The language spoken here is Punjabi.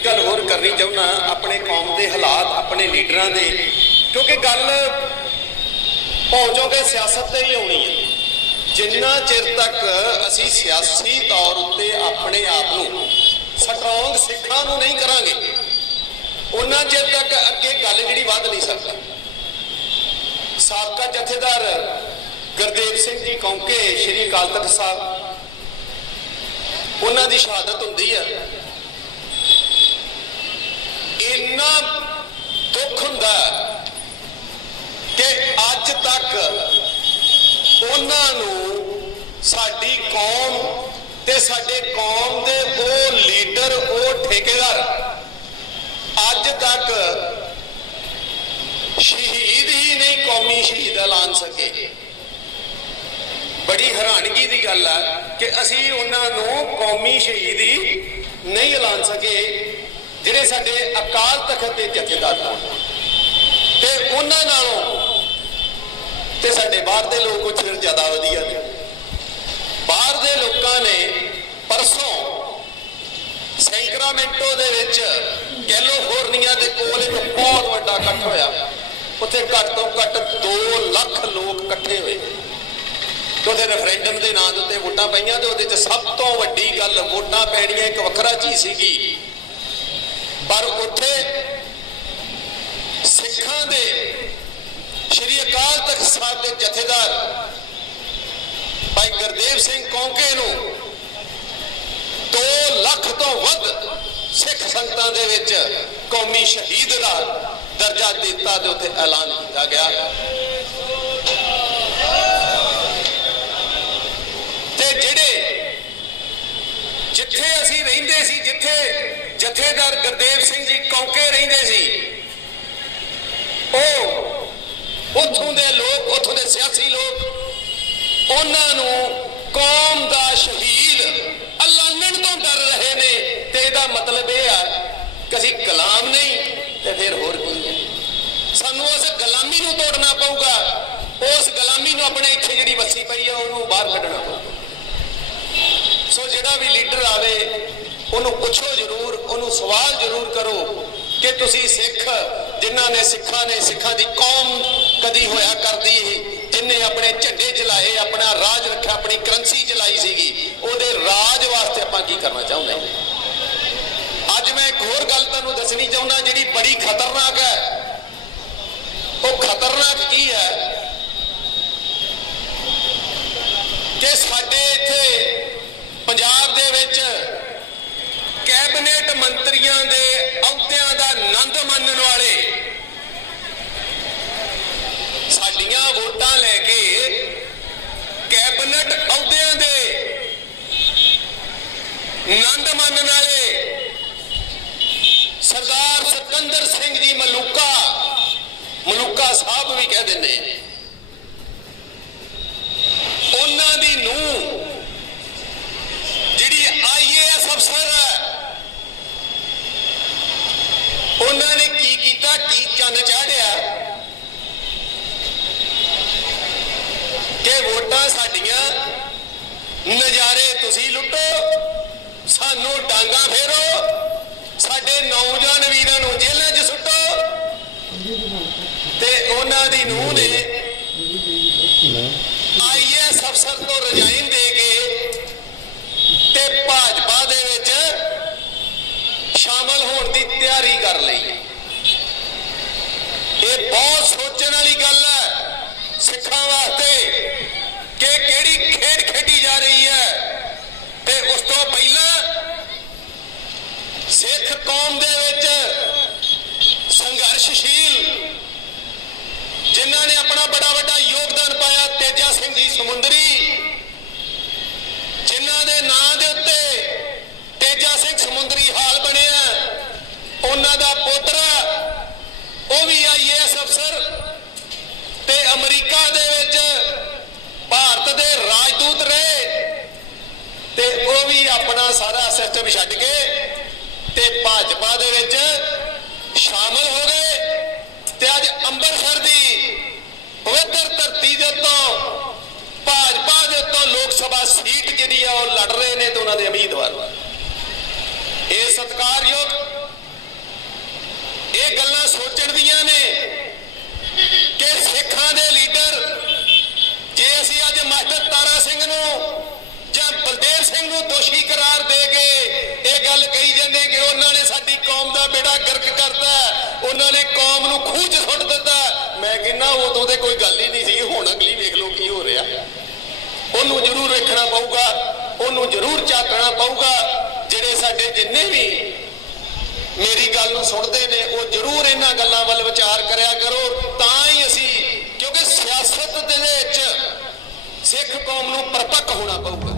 ਇੱਕ ਗੱਲ ਹੋਰ ਕਰਨੀ ਚਾਹੁੰਦਾ ਆਪਣੇ ਕੌਮ ਦੇ ਹਾਲਾਤ, ਆਪਣੇ ਲੀਡਰਾਂ ਦੇ। ਕਿਉਂਕਿ ਗੱਲ ਪਹੁੰਚੋਗੇ ਸਿਆਸਤ ਤੇ ਹੀ ਆਉਣੀ ਹੈ। ਜਿੰਨਾ ਚਿਰ ਤੱਕ ਅਸੀਂ ਸਿਆਸੀ ਤੌਰ ਉੱਤੇ ਆਪਣੇ ਆਪ ਨੂੰ ਸਟਰੋਂਗ ਸਿੱਖਾਂ ਨੂੰ ਨਹੀਂ ਕਰਾਂਗੇ, ਉਹਨਾਂ ਚਿਰ ਤੱਕ ਅੱਗੇ ਗੱਲ ਜਿਹੜੀ ਵੱਧ ਨਹੀਂ ਸਕਦੀ। ਸਾਬਕਾ ਜਥੇਦਾਰ ਗੁਰਦੇਵ ਸਿੰਘ ਜੀ ਕੌਂਕੇ, ਸ਼੍ਰੀ ਅਕਾਲ ਤਖਤ ਸਾਹਿਬ, ਉਹਨਾਂ ਦੀ ਸ਼ਹਾਦਤ ਹੁੰਦੀ ਹੈ। ਹੁੰਦਾ ਕਿ ਅੱਜ ਤੱਕ ਉਹਨਾਂ ਨੂੰ ਸਾਡੀ ਕੌਮ ਤੇ ਸਾਡੇ ਕੌਮ ਦੇ ਉਹ ਲੀਡਰ, ਉਹ ਠੇਕੇਦਾਰ ਅੱਜ ਤੱਕ ਸ਼ਹੀਦ ਹੀ ਨਹੀਂ, ਕੌਮੀ ਸ਼ਹੀਦ ਐਲਾਨ ਸਕੇ। ਬੜੀ ਹੈਰਾਨਗੀ ਦੀ ਗੱਲ ਆ ਕਿ ਅਸੀਂ ਉਹਨਾਂ ਨੂੰ ਕੌਮੀ ਸ਼ਹੀਦ ਹੀ ਨਹੀਂ ਐਲਾਨ ਸਕੇ, ਜਿਹੜੇ ਸਾਡੇ ਅਕਾਲ ਤਖਤ ਦੇ ਜਥੇਦਾਰ ਹੋਣ। ਤੇ ਉਹਨਾਂ ਨਾਲੋਂ ਤੇ ਸਾਡੇ ਬਾਹਰ ਦੇ ਲੋਕ ਕੁਝ ਦਿਨ ਜ਼ਿਆਦਾ ਵਧੀਆ ਨੇ। ਬਾਹਰ ਦੇ ਲੋਕਾਂ ਨੇ ਪਰਸੋਂ ਸੈਂਕਰਾਮੈਂਟੋ ਦੇ ਵਿੱਚ ਕੈਲੀਫੋਰਨੀਆ ਦੇ ਕੋਲ ਇੱਕ ਬਹੁਤ ਵੱਡਾ ਇਕੱਠ ਹੋਇਆ। ਉੱਥੇ ਘੱਟ ਤੋਂ ਘੱਟ 2 ਲੱਖ ਲੋਕ ਇਕੱਠੇ ਹੋਏ। ਤੇ ਉਹਦੇ ਰੈਫਰੈਂਡਮ ਦੇ ਨਾਂ ਦੇ ਉੱਤੇ ਵੋਟਾਂ ਪਈਆਂ ਤੇ ਉਹਦੇ 'ਚ ਸਭ ਤੋਂ ਵੱਡੀ ਗੱਲ ਵੋਟਾਂ ਪੈਣੀਆਂ ਇੱਕ ਵੱਖਰਾ ਚੀਜ਼ ਸੀਗੀ। ਪਰ ਉੱਥੇ ਸਿੱਖਾਂ ਦੇ ਸ਼੍ਰੀ ਅਕਾਲ ਤਖਤ ਸਾਹਿਬ ਦੇ ਜਥੇਦਾਰ ਭਾਈ ਗੁਰਦੇਵ ਸਿੰਘ ਕੌਂਕੇ ਨੂੰ 2 ਲੱਖ ਤੋਂ ਵੱਧ ਸਿੱਖ ਸੰਗਤਾਂ ਦੇ ਵਿੱਚ ਕੌਮੀ ਸ਼ਹੀਦ ਦਾ ਦਰਜਾ ਦਿੱਤਾ ਤੇ ਉੱਥੇ ਐਲਾਨ ਕੀਤਾ ਗਿਆ। ਤੇ ਜਿਹੜੇ ਜਿੱਥੇ ਅਸੀਂ ਰਹਿੰਦੇ ਸੀ, ਜਿੱਥੇ ਜਥੇਦਾਰ ਗੁਰਦੇਵ ਸਿੰਘ ਜੀ ਕੌਂਕੇ ਰਹਿੰਦੇ ਸੀ ਉਹ ਉੱਥੋਂ ਦੇ ਲੋਕ, ਉੱਥੋਂ ਦੇ ਸਿਆਸੀ ਲੋਕ, ਉਹਨਾਂ ਨੂੰ ਕੌਮ ਦਾ ਸ਼ਹੀਦ ਐਲਾਨਣ ਤੋਂ ਡਰ ਰਹੇ ਨੇ। ਤੇ ਇਹਦਾ ਮਤਲਬ ਇਹ ਆ ਕਿ ਅਸੀਂ ਗੁਲਾਮ ਨਹੀਂ, ਤੇ ਫਿਰ ਹੋਰ ਕੀ ਹੈ ਸਾਨੂੰ ਉਸ ਗੁਲਾਮੀ ਨੂੰ ਤੋੜਨਾ ਪਊਗਾ। ਉਸ ਗੁਲਾਮੀ ਨੂੰ ਆਪਣੇ ਇੱਥੇ ਜਿਹੜੀ ਵਸੀ ਪਈ ਆ, ਉਹਨੂੰ ਬਾਹਰ ਕੱਢਣਾ ਪਊਗਾ। ਸੋ ਜਿਹੜਾ ਵੀ ਲੀਡਰ ਆਵੇ, ਉਹਨੂੰ ਪੁੱਛੋ ਜ਼ਰੂਰ, ਉਹਨੂੰ ਸਵਾਲ ਜ਼ਰੂਰ ਕਰੋ ਕਿ ਤੁਸੀਂ ਸਿੱਖ ਜਿਨ੍ਹਾਂ ਨੇ ਸਿੱਖਾਂ ਨੇ ਸਿੱਖਾਂ ਦੀ ਕੌਮ ਕਦੀ ਹੋਇਆ ਕਰਦੀ ਸੀ ਜਿਨਨੇ ਆਪਣੇ ਝੰਡੇ ਚਲਾਏ ਆਪਣਾ ਰਾਜ ਰੱਖਿਆ, ਆਪਣੀ ਕਰੰਸੀ ਚਲਾਈ ਸੀਗੀ, ਉਹਦੇ ਰਾਜ ਵਾਸਤੇ ਆਪਾਂ ਕੀ ਕਰਨਾ ਚਾਹੁੰਦੇ ਹਾਂ? ਅੱਜ ਮੈਂ ਇੱਕ ਹੋਰ ਗੱਲ ਤੁਹਾਨੂੰ ਦੱਸਣੀ ਚਾਹੁੰਦਾ, ਜਿਹੜੀ ਬੜੀ ਖਤਰਨਾਕ ਹੈ। ਉਹ ਖਤਰਨਾਕ ਕੀ ਹੈ? ਕਿ ਸਾਡੇ ਇੱਥੇ ਪੰਜਾਬ ਦੇ ਵਿੱਚ ਕੈਬਨਿਟ ਮੰਤਰੀਆਂ ਦੇ ਅਹੁਦਿਆਂ ਦਾ ਆਨੰਦ ਮਾਣਨ ਵਾਲੇ ਸਾਡੀਆਂ ਵੋਟਾਂ ਲੈ ਕੇ ਕੈਬਨਿਟ ਅਹੁਦਿਆਂ ਦੇ ਨੰਦ ਮੰਨਣ ਵਾਲੇ ਸਰਦਾਰ ਸਿਕੰਦਰ ਸਿੰਘ ਜੀ ਮਲੂਕਾ ਮਲੂਕਾ ਸਾਹਿਬ ਵੀ ਕਹਿ ਦਿੰਦੇ ਨੇ ਉਹਨਾਂ ਦੀ ਨੂੰਹ ਜਿਹੜੀ ਆਈਏਐਸ ਅਫਸਰ ਹੈ ਉਹਨਾਂ ਨੇ ਕੀ ਕੀਤਾ ਕੀ ਚੰਨ ਚਾੜਿਆ ਕਿ ਵੋਟਾਂ ਸਾਡੀਆਂ। ਨਜ਼ਾਰੇ ਤੁਸੀਂ ਲੁੱਟੋ, ਸਾਨੂੰ ਡਾਂਗਾ ਫੇਰੋ, ਸਾਡੇ ਨੌਜਵਾਨ ਵੀਰਾਂ ਨੂੰ ਜੇਲ੍ਹਾਂ 'ਚ ਸੁੱਟੋ। ਤੇ ਉਹਨਾਂ ਦੀ ਨੂੰਹ ਨੇ ਆਈਐਸ ਅਫਸਰ ਤੋਂ ਰਜਾਈਨ ਦੇ ਕੇ ਤੇ ਭਾਜਪਾ ਦੇ ਵਿੱਚ ਸ਼ਾਮਲ ਹੋਣ ਦੀ ਤਿਆਰੀ ਕਰ ਲਈ। ਇਹ ਬਹੁਤ ਸੋਚਣ ਵਾਲੀ ਗੱਲ ਹੈ। ਸਿੱਖਾਂ ਵਾਸਤੇ ਕਿ ਕਿਹੜੀ ਖੇਡ ਖੇਡੀ ਜਾ ਰਹੀ ਹੈ ਤੇ ਉਸ ਤੋਂ ਪਹਿਲਾਂ ਸਿੱਖ ਕੌਮ ਦੇ ਵਿੱਚ ਸੰਘਰਸ਼ਸ਼ੀਲ ਜਿਨ੍ਹਾਂ ਨੇ ਆਪਣਾ ਬੜਾ ਵੱਡਾ ਯੋਗਦਾਨ ਪਾਇਆ, ਤੇਜਾ ਸਿੰਘ ਜੀ ਸਮੁੰਦਰੀ। ਜਿਨ੍ਹਾਂ ਦੇ ਨਾਂ ਦੇ ਉੱਤੇ ਤੇਜਾ ਸਿੰਘ ਸਮੁੰਦਰੀ ਹਾਲ ਬਣਿਆ ਉਹਨਾਂ ਦਾ ਪੁੱਤਰ ਉਹ ਵੀ ਆਈਏਐਸ ਅਫਸਰ। ਤੇ ਅਮਰੀਕਾ ਦੇ ਵਿੱਚ ਭਾਰਤ ਦੇ ਰਾਜਦੂਤ ਰਹੇ। ਤੇ ਉਹ ਵੀ ਆਪਣਾ ਸਾਰਾ ਸਿਸਟਮ ਛੱਡ ਕੇ ਤੇ ਭਾਜਪਾ ਦੇ ਵਿੱਚ ਸ਼ਾਮਲ ਹੋ ਗਏ। ਤੇ ਅੱਜ ਅੰਮ੍ਰਿਤਸਰ ਦੀ ਪਵਿੱਤਰ ਧਰਤੀ ਦੇ ਉੱਤੋਂ, ਭਾਜਪਾ ਦੇ ਉੱਤੋਂ ਲੋਕ ਸਭਾ ਸੀਟ ਜਿਹੜੀ ਆ ਉਹ ਲੜ ਰਹੇ ਨੇ ਤੇ ਉਹਨਾਂ ਦੇ ਉਮੀਦਵਾਰ। ਇਹ ਸਤਿਕਾਰਯੋਗ, ਇਹ ਗੱਲਾਂ ਸੋਚਣ ਦੀਆਂ ਨੇ ਕਿ ਸਿੱਖਾਂ ਦੇ ਲੀਡਰ, ਜੇ ਅਸੀਂ ਅੱਜ ਮਾਸਟਰ ਤਾਰਾ ਸਿੰਘ ਨੂੰ ਜਾਂ ਬਲਦੇਵ ਸਿੰਘ ਨੂੰ ਦੋਸ਼ੀ ਕਰਾਰ ਦੇ ਕੇ ਇਹ ਗੱਲ ਕਹੀ ਜਾਂਦੇ ਕਿ ਉਹਨਾਂ ਨੇ ਸਾਡੀ ਕੌਮ ਦਾ ਬੇੜਾ ਗਰਕ ਕਰਤਾ ਉਹਨਾਂ ਨੇ ਕੌਮ ਨੂੰ ਖੂਹ 'ਚ ਸੁੱਟ ਦਿੱਤਾ ਮੈਂ ਕਹਿੰਦਾ, ਉਦੋਂ ਤੇ ਕੋਈ ਗੱਲ ਹੀ ਨਹੀਂ ਸੀ ਹੁਣ ਅਗਲੀ ਵੇਖ ਲਓ ਕੀ ਹੋ ਰਿਹਾ। ਉਹਨੂੰ ਜ਼ਰੂਰ ਵੇਖਣਾ ਪਊਗਾ, ਉਹਨੂੰ ਜ਼ਰੂਰ ਚਾਕਣਾ ਪਊਗਾ। ਜਿਹੜੇ ਸਾਡੇ ਜਿੰਨੇ ਵੀ ਮੇਰੀ ਗੱਲ ਨੂੰ ਸੁਣਦੇ ਨੇ, ਉਹ ਜ਼ਰੂਰ ਇਹਨਾਂ ਗੱਲਾਂ ਵੱਲ ਵਿਚਾਰ ਕਰਿਆ ਕਰੋ। ਤਾਂ ਹੀ ਅਸੀਂ, ਕਿਉਂਕਿ ਸਿਆਸਤ ਦੇ ਵਿੱਚ ਸਿੱਖ ਕੌਮ ਨੂੰ ਪਰਪੱਕ ਹੋਣਾ ਪਊਗਾ।